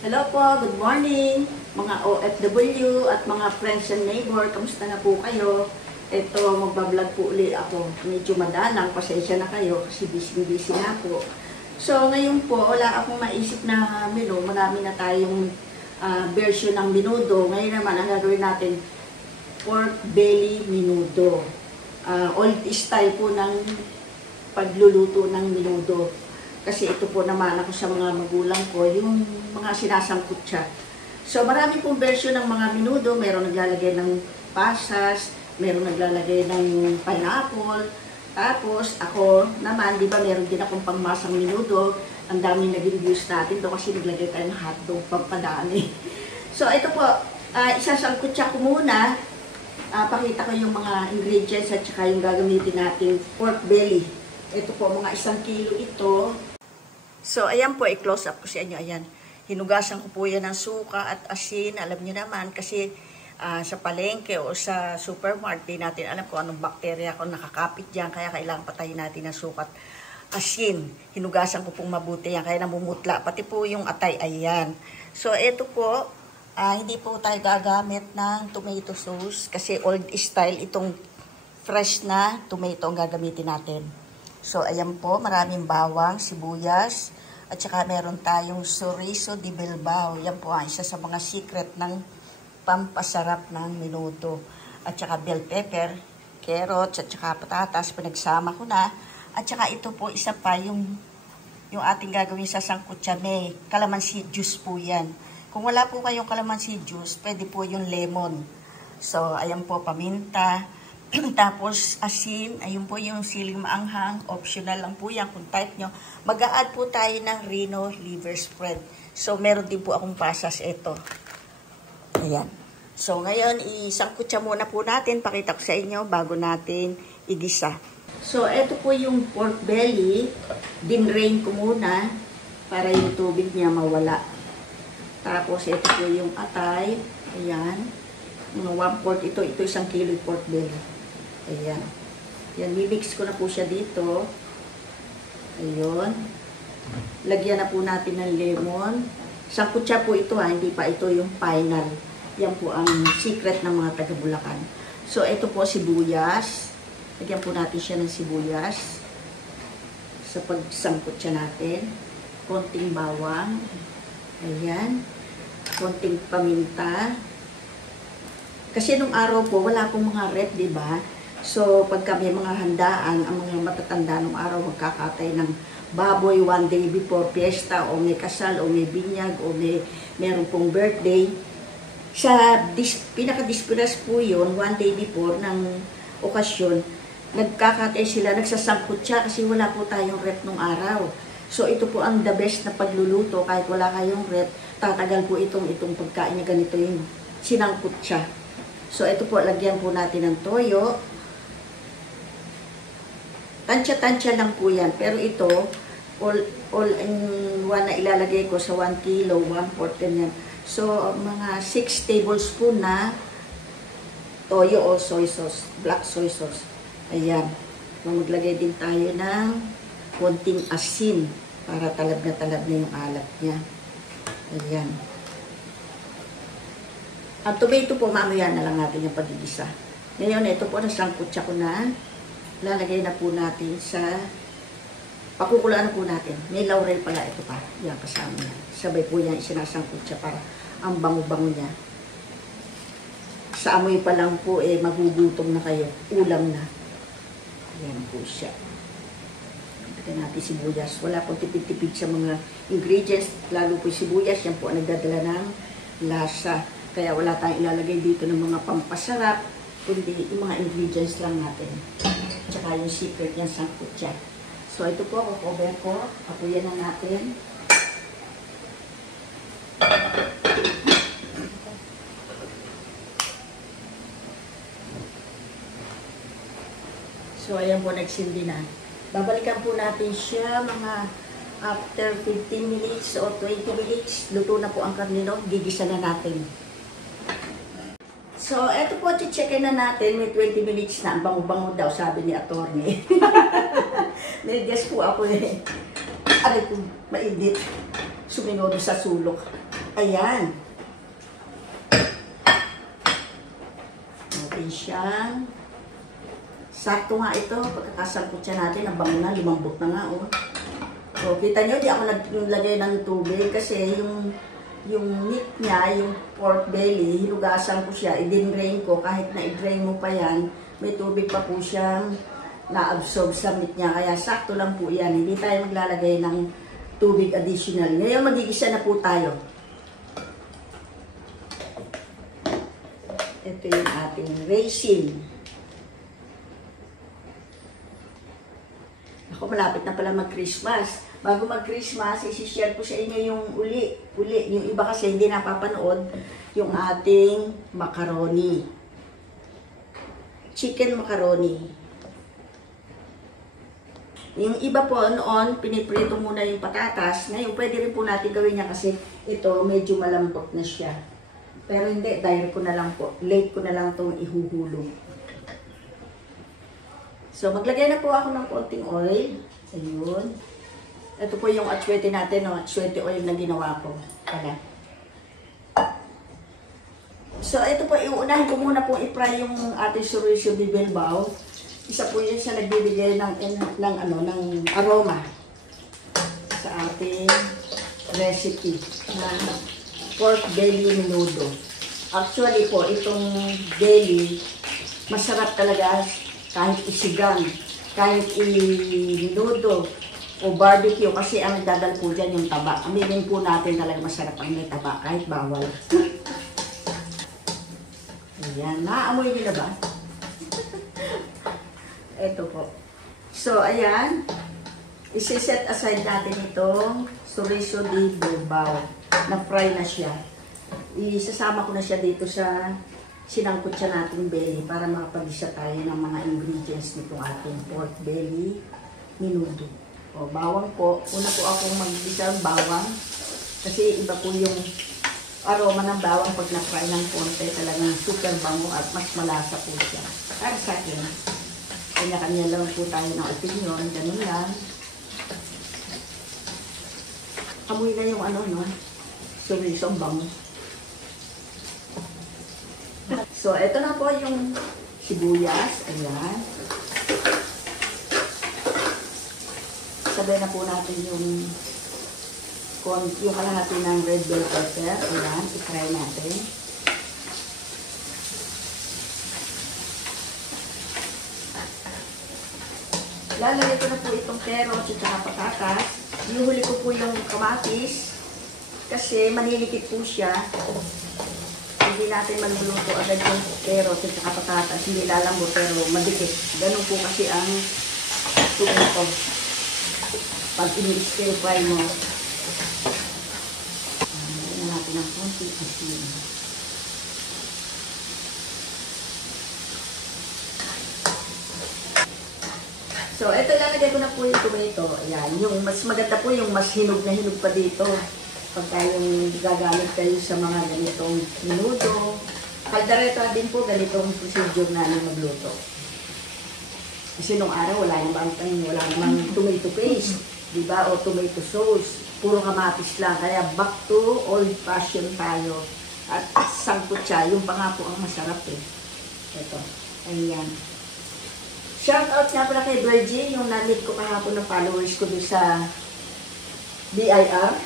Hello po, good morning mga OFW at mga friends and neighbor. Kamusta na po kayo? Ito, magbablog po uli ako. Medyo madalang, pasensya na kayo kasi busy na po. So, ngayon po, wala akong maisip na menu. Marami na tayong version ng menudo. Ngayon naman, ang gagawin natin, pork belly menudo. Old style po ng pagluluto ng menudo. Kasi ito po naman ako sa mga magulang ko, yung mga sinasangkot siya. So, marami pong version ng mga menudo. Meron naglalagay ng pasas, meron naglalagay ng pineapple. Tapos, ako naman, di ba, meron din akong pangmasang menudo. Ang daming naging views natin doon kasi naglagay tayo ng hotdog, pampadami. So, ito po, isasangkot siya ko muna. Pakita ko yung mga ingredients at saka yung gagamitin natin pork belly. Ito po, mga 1 kilo ito. So, ayan po, i-close up ko sa inyo. Ayan, hinugasan ko po yan ng suka at asin. Alam niyo naman, kasi sa palengke o sa supermarket, di natin alam kung anong bakterya kung nakakapit dyan. Kaya kailangan patayin natin ng suka at asin. Hinugasan ko pong mabuti yan, kaya namumutla. Pati po yung atay, ayan. So, ito po, hindi po tayo gagamit ng tomato sauce kasi old style itong fresh na tomato ang gagamitin natin. So, ayan po, maraming bawang, sibuyas, at saka meron tayong chorizo de Bilbao. Yan po ang isa sa mga secret ng pampasarap ng menudo. At saka bell pepper, carrots, at saka patatas, pinagsama ko na. At saka ito po, isa pa, yung ating gagawin sa sangkutsa, may calamansi juice po yan. Kung wala po kayong calamansi juice, pwede po yung lemon. So, ayan po, paminta. Tapos, asin, ayun po yung siling maanghang, optional lang po yan kung type nyo. Mag-a-add po tayo ng Reno liver spread. So, meron din po akong pasas ito. Ayan. So, ngayon, isangkutsa muna po natin. Pakita ko sa inyo bago natin igisa. So, ito po yung pork belly. Dinrain ko muna para yung tubig niya mawala. Tapos, ito po yung atay. Ayan. Mga 1/4 ito. Ito 1 kilo pork belly. Ayan. Yan, mimix ko na po siya dito. Ayun. Lagyan na po natin ng lemon. Sangkutsa po ito hindi pa ito yung final. Yan po ang secret ng mga taga-Bulacan. So, ito po sibuyas. Lagyan po natin siya ng sibuyas. Sa pagsangkutsa natin. Konting bawang. Ayan. Konting paminta. Kasi nung araw po, wala pong mga rep, diba? So, pagka may mga handaan, ang mga matatanda nung araw magkakatay ng baboy 1 day before fiesta, o may kasal, o may binyag, o meron pong birthday. Sa pinaka-disperas po yun, 1 day before ng okasyon, nagkakatay sila, nagsasangkot siya kasi wala po tayong rep nung araw. So, ito po ang the best na pagluluto, kahit wala kayong rep, tatagal po itong pagkain niya ganito yung sinangkot siya. So, ito po, lagyan po natin ng toyo. Tansya-tansya lang po yan. Pero ito, all in one na ilalagay ko sa 1 kilo, 1/4 yan. So, mga 6 tablespoon na toyo o soy sauce, black soy sauce. Ayan. Maglagay din tayo ng konting asin para talab na yung alat niya. Ayan. Ang tomato po, mamaya na lang natin yung pagigisa. Ngayon, ito po, nasangkutsa ko na. Lalagay na po natin sa pakukulaan na po natin. May laurel pala ito pa. Yan, kasama yan. Sabay po yan, isinasangkutsa para ang bango-bango niya. Sa amoy pa lang po, magugutom na kayo. Ulam na. Yan po siya. Lagyan natin sibuyas. Wala pong tipid-tipid sa mga ingredients. Lalo po sibuyas. Yan po ang nagdadala ng lasa. Kaya wala tayong ilalagay dito ng mga pampasarap, kundi yung mga ingredients lang natin. Tsaka yung secret niya, sangkutsa. So, ito po, cover ko. Apuyan na natin. So, ayan po, nagsindi na. Babalikan po natin siya mga after 15 minutes or 20 minutes. Luto na po ang karnino. Gigisa na natin. So, eto po, checkin na natin. May 20 minutes na. Ang bango-bango daw, sabi ni attorney. May guess po ako Aray ko, mainit. Suminodo sa sulok. Ayan. Natin siyang sakto nga ito. Pagkakasangkot siya natin, ang bango na, lumambot na nga, oh. So, kita nyo, di ako naglagay ng tubig kasi yung meat niya, yung pork belly, hinugasan ko siya, i-drain ko. Kahit na i-drain mo pa yan, may tubig pa po siyang na-absorb sa meat niya. Kaya sakto lang po yan. Hindi tayo maglalagay ng tubig additional. Ngayon, magigisa na po tayo. Ito yung ating raisin. Ako, malapit na pala mag-Christmas. Bago mag-Christmas, isi-share ko sa inyo yung uli. Yung iba kasi hindi napapanood, yung ating macaroni. Chicken macaroni. Yung iba po noon, piniprito muna yung patatas. Ngayon, pwede rin po natin gawin niya kasi ito, medyo malambot na siya. Pero hindi, direct ko na lang po. Late ko na lang itong ihuhulog. So, maglagay na po ako ng konting oil. Ayun. Ito po yung atsuete natin, no? Atsuete oil na ginawa ko. Pala. So, ito po, iuunahin ko muna po i-fry yung ating chorizo bibilbao. Isa po yun sa nagbibigay ng aroma sa ating recipe na pork belly menudo. Actually po, itong belly, masarap talaga kahit isigang, kahit i-menudo o barbecue kasi ang nagdadal po dyan yung taba. Aminin po natin talaga masarap ang may taba kahit bawal. Ayan, naamoy nyo na ba? Ito po. So, ayan. Isi-set aside natin itong chorizo de bilbao. Na-fry na siya. Isasama ko na siya dito sa sinangkot siya nating belly para makapag-isa tayo ng mga ingredients nitong ating pork belly menudo. O, bawang po. Una po akong mag-isa ng bawang. Kasi iba po yung aroma ng bawang pag na-fry ng konti. Talagang super bango at mas malasa po siya. Para sa akin, kanya-kanya lang po tayo ng opinion. Ganun lang. Amoy na yung no? Chorizo, bango. So, ito na po yung sibuyas. Ayan. Sabay na po natin yung kalahati ng red bell pepper. Ayan, i-try natin. Lalagay ko na po itong carrots at saka patatas. Inuhuli ko po yung kamatis kasi manilikit po siya. Hindi natin maluluto agad yung carrots at saka patatas. Hindi lalambot pero madikit. Ganun po kasi ang tomato. Pag in-stir fry mo. Lagyan natin ng konti asin. So, ito lalagay ko na po yung tomato. Ayan. Yung mas maganda po yung mas hinog na hinog pa dito. Pag tayong gagamit kayo sa mga ganitong menudo. Kaldereta din po ganitong procedure namin magluto. Kasi nung araw wala namang tomato paste, di ba? O tomato sauce. Puro kamatis lang. Kaya back to old-fashioned tayo. At sangkot siya. Yung pa nga po ang masarap eh. Ito. Ayan. Shout out nga pala kay Virgie, yung na-meet ko kahapon ng followers ko doon sa BIR.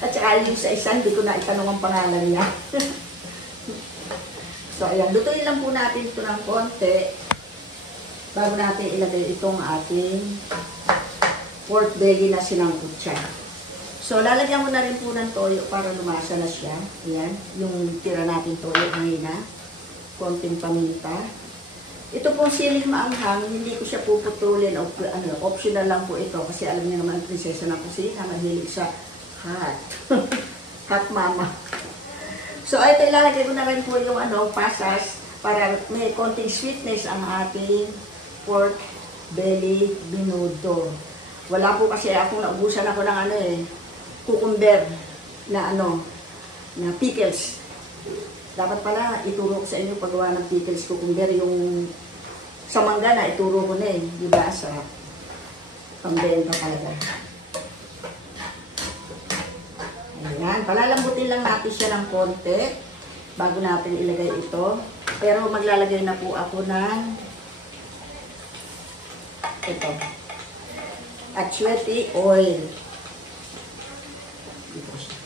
At saka yung sa isa, hindi ko na itanong ang pangalan niya. So, ayan. Lutuin lang po natin ito ng konti bago natin ilagay itong ating pork belly na sinangkot siya. So, lalagyan ko na rin po ng toyo para lumasa na siya. Ayan. Yung tira natin toyo ngayon na. Konting paminta. Ito pong siling maanghang, hindi ko siya puputulin. Optional lang po ito kasi alam niyo naman ang prinsesa ng kusina, mahilig sa hot. Hot mama. So, ito ilalagay ko na rin po yung pasas para may konting sweetness ang ating pork belly menudo. Wala po kasi akong naubusan ako ng cucumber na na pickles. Dapat pala ituro ko sa inyo paggawa ng pickles cucumber, yung sa mangga na ituro ko na di ba? Sa pambenta talaga. Ayan. Ayan, palalambutin lang natin siya ng konti bago natin ilagay ito. Pero maglalagay na po ako ng ito. Atsuete oil. Dito siya.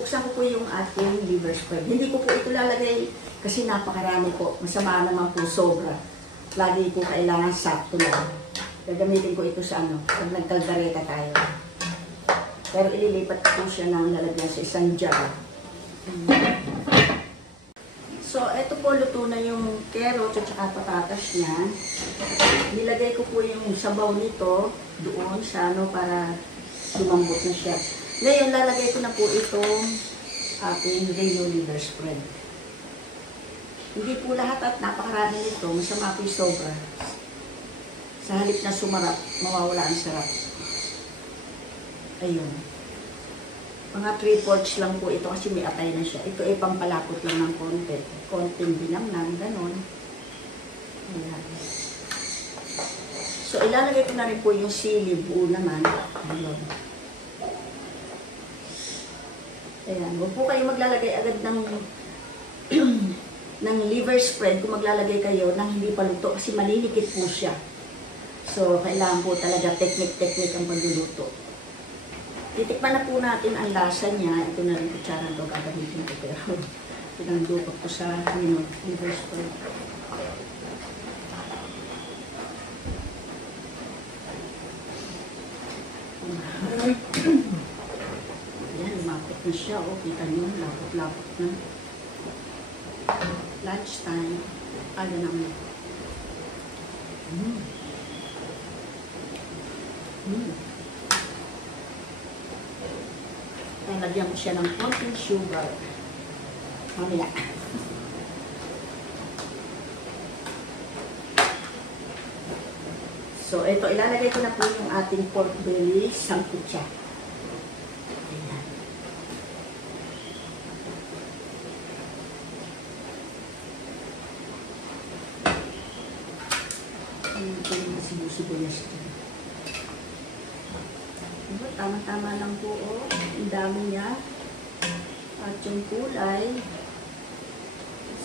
Buksan ko po yung ating liver spread. Hindi ko po ito lalagay kasi napakarami po. Masama naman po sobra. Lagi po kailangan sakto lang. Gagamitin ko ito sa ano, pag nagkaldareta tayo. Pero ililipat po siya ng lalagyan sa isang jar. So, ito po luto na yung carrot at saka patatas niya. Nilagay ko po yung sabaw nito doon sa ano para lumambot na siya. Ngayon, lalagay ko na po itong ating Reno liver spread. Hindi po lahat at napakarami nito. Masama po yung sobra. Sa halip na sumarap, mawawala ang sarap. Ayun. Mga 3/4 lang po ito kasi may atay na siya. Ito ay pampalapot lang ng konti. Konting binamnam, ganon. Ayan. So, ilalagay ko na rin po yung sili buo naman. Ayun. Ayan. Huwag po kayo maglalagay agad ng ng liver spread kung maglalagay kayo ng hindi pa luto kasi malilikit po siya. So, kailangan po talaga technique ang pagluluto. Titikman na po natin ang lasa niya. Ito na rin kutsara ito. Gagamitin ko pero pinagdukot ko sa liver spread. Ayan, lumapot na siya. O, kita niyo, lapot-lapot na. Lunch time. Ano naman. Lagyan ko siya ng konting sugar. Mamaya. So, ito, ilalagay ko na po yung ating pork belly, sangkutsa. Ayan. Ito yung sibuyas ito. Tama-tama lang po, oh. Ang dami niya. At yung kulay.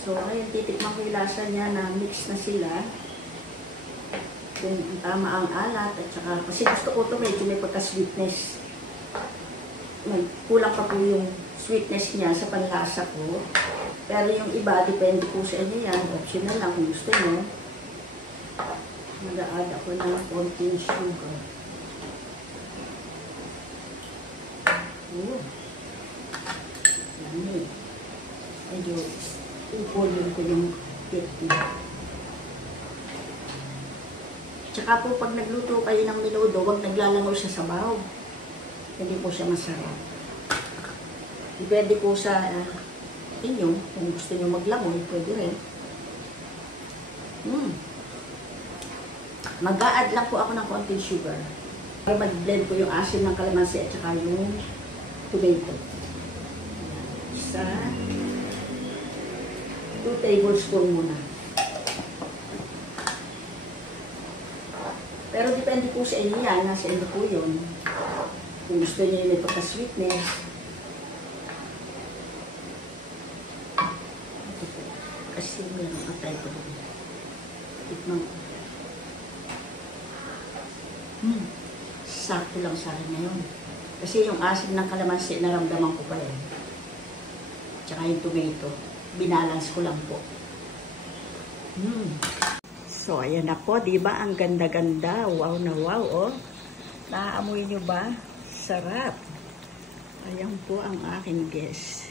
So, ngayon, titikman ko yung lasa niya na mix na sila. Then, tama ang alat. At saka, kasi gusto ko ito medyo may pagka-sweetness. Kulang pa po yung sweetness niya sa panlasa ko. Pero yung iba, depende po sa inyo yan. Optional lang kung gusto nyo. Mag-a-add ako ng konting sugar. Oh. Yan eh. Medyo upolin ko yung cake. Tsaka po pag nagluto kayo ng menudo, huwag naglalangaw sa sabaw. Hindi po siya masarap. Depende po sa inyo. Kung gusto nyo maglangoy, pwede rin. Mag-a-add lang po ako ng konting sugar. Para mag-blend ko yung asin ng kalamansi at saka yung tomato. Isa. 2 tablespoon muna. Pero depende po sa inyo yan. Nasa inyo po yun. Kung gusto niyo yung may pagka-sweetness. Kasi meron atay ko doon. Tikman ko. Sakto lang sa akin ngayon. Kasi yung asin ng kalamansi, naramdaman ko pa yan. Tsaka yung tomato, binalance ko lang po. So, ayan na po, diba? Ang ganda-ganda. Wow na wow, oh. Naaamoy nyo ba? Sarap. Ayan po ang aking guess.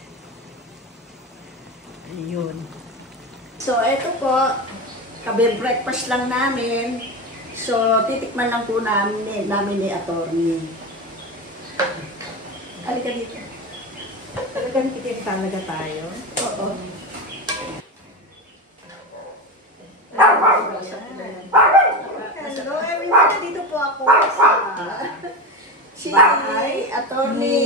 Ayun. So, eto po, kabe-breakfast lang namin. So, titikman lang po namin ni Atty. Halika dito. Talagang titik talaga tayo. Oo. Hello everyone, dito po ako ako sa Si bahay Attorney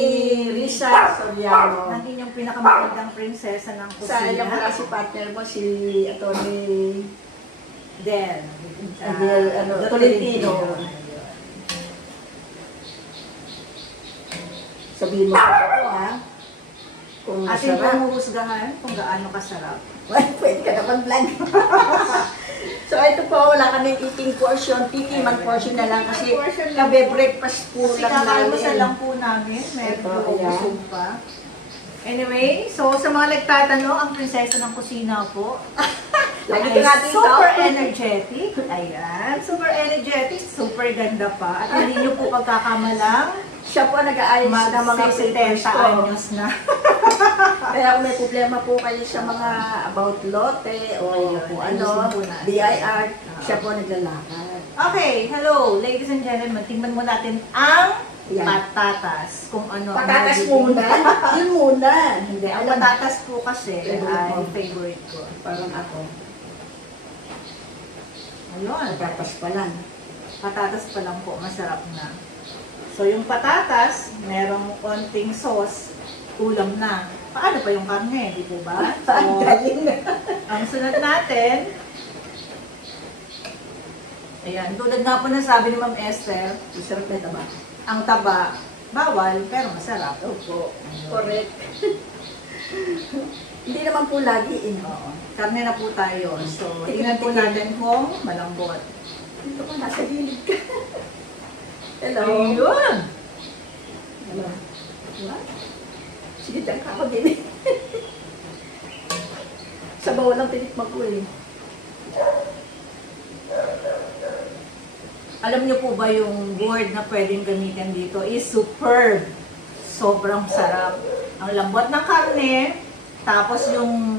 Risa Soriano. ng inyong pinakamagandang prinsesa ng Sa ilang wala kusina. si partner mo, si Attorney Del. Tolentino. Sabihin mo ko ha. Kung Atin masarap. pong huhusgahan kung gaano kasarap. Pwede ka naman vlog. So ito po, wala kaming eating portion, tikiman portion na lang kasi kabe-breakfast po Kasi lang kakalmusan namin. lang po namin. Ito, Medyo ayan. busog pa. Anyway, so sa mga nagtatanong, ang prinsesa ng kusina po Lagi ay ko natin super energetic. Ayan, super energetic, super ganda pa. At hindi nyo po pagkakamalang Siya po nag-aayos ng mga papers 70 ko. anyos na. Kaya kung may problema po kayo sa mga about lote o Ayun, kung ayusin ano, po natin. BIR, siya po naglalakad. Okay, hello, ladies and gentlemen. Tingnan mo natin ang Yan. patatas. Kung ano ang Patatas magiging- muna? Yun muna. Hindi, ang Alam, patatas po kasi Favorite ay mo. favorite ko. parang ako. Ayun, Patatas pa lang. patatas pa lang po, masarap na. So yung patatas, merong konting sauce, ulam na. Paano pa yung karne, di po ba? Ang So, galing na. ang sunod natin, ayan, tulad nga po na sabi ni Ma'am Esther, Masarap na taba. ang taba, bawal, pero masarap. Opo. Correct. Hindi naman po lagi eh. Oo. Karne na po tayo. So, tingnan po Tingnan. natin kung malambot. Dito ko, nasa gilid ka. Hello. Ayun! Hello. What? Sige, dyan ka ako din eh. Sa bawal lang tinikman ko eh. Alam niyo po ba yung word na pwedeng gamitin dito is superb. Sobrang sarap. Ang lambot ng karne, tapos yung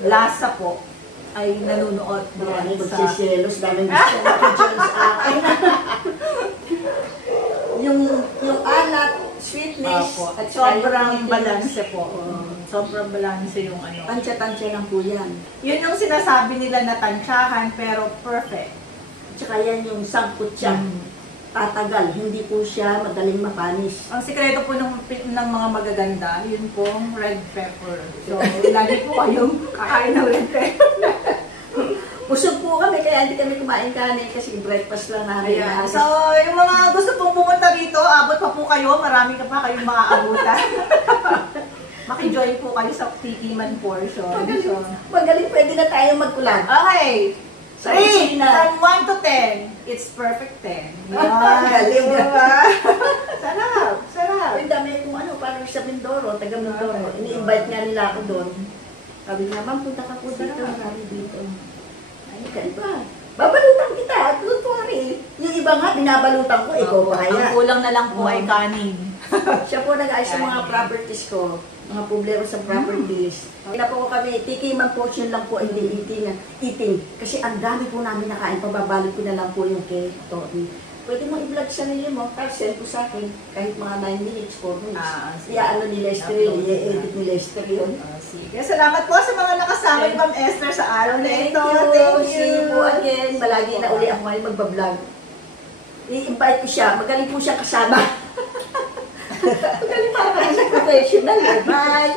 lasa po ay nanunuot Marami doon sa... magsiselos, daming gusto makidyan sa akin. yung alat, sweetness, Opo. at saka Sobrang yung balanse po. Sobrang balanse yung ano. tansya-tansya lang po yan. Yun yung sinasabi nila na tansyahan, pero perfect. At saka yan yung sangkot siya. Tatagal, hindi po siya madaling mapanis. Ang sikreto po ng mga magaganda, yun pong red pepper. So, lagi po kayong kakain ng red pepper. Busog po kami, kaya hindi kami kumain kanin kasi breakfast lang namin. Ayan. So, yung mga gusto pong pumunta rito, abot pa po kayo. Marami ka pa kayong mga abutan. Makijoin po kayo sa tikiman portion. So, Magaling, pwede na tayo magkulan. okay. Sa 3, kusina. from 1 to 10, it's perfect 10. Galing. Diba? Sarap, sarap. Ang dami kung ano, parang sa Mindoro, taga Mindoro. Ini-invite nga nila ako doon. Sabi niya, ma'am, punta ka po dito, marami dito. Ay, kaiba. Babalutan kita, don't worry. Yung iba nga, binabalutan ko, ikaw pa Ang kaya. kulang na lang po ay kanin. Siya po nag-ayos sa mga properties ko, mga problema sa properties. Kaya po kami, tikiman portion lang po, hindi eating. Kasi ang dami po namin nakain, pababalot ko na lang po yung kay Tony. Pwede mo i-vlog sa nila mo, kahit send ko sa akin, kahit mga 9 minutes, 4 minutes. Sige. Ano ni Lester yun, i-edit ni Lester yun. Sige. Salamat po sa mga nakasama ni Ma'am Esther sa araw na Thank ito. you. Thank you. See you po again. Malagi na uli ako ngayon magbablog. I-invite ko siya. Magaling po siya kasama. Magaling pa siya professional. Bye!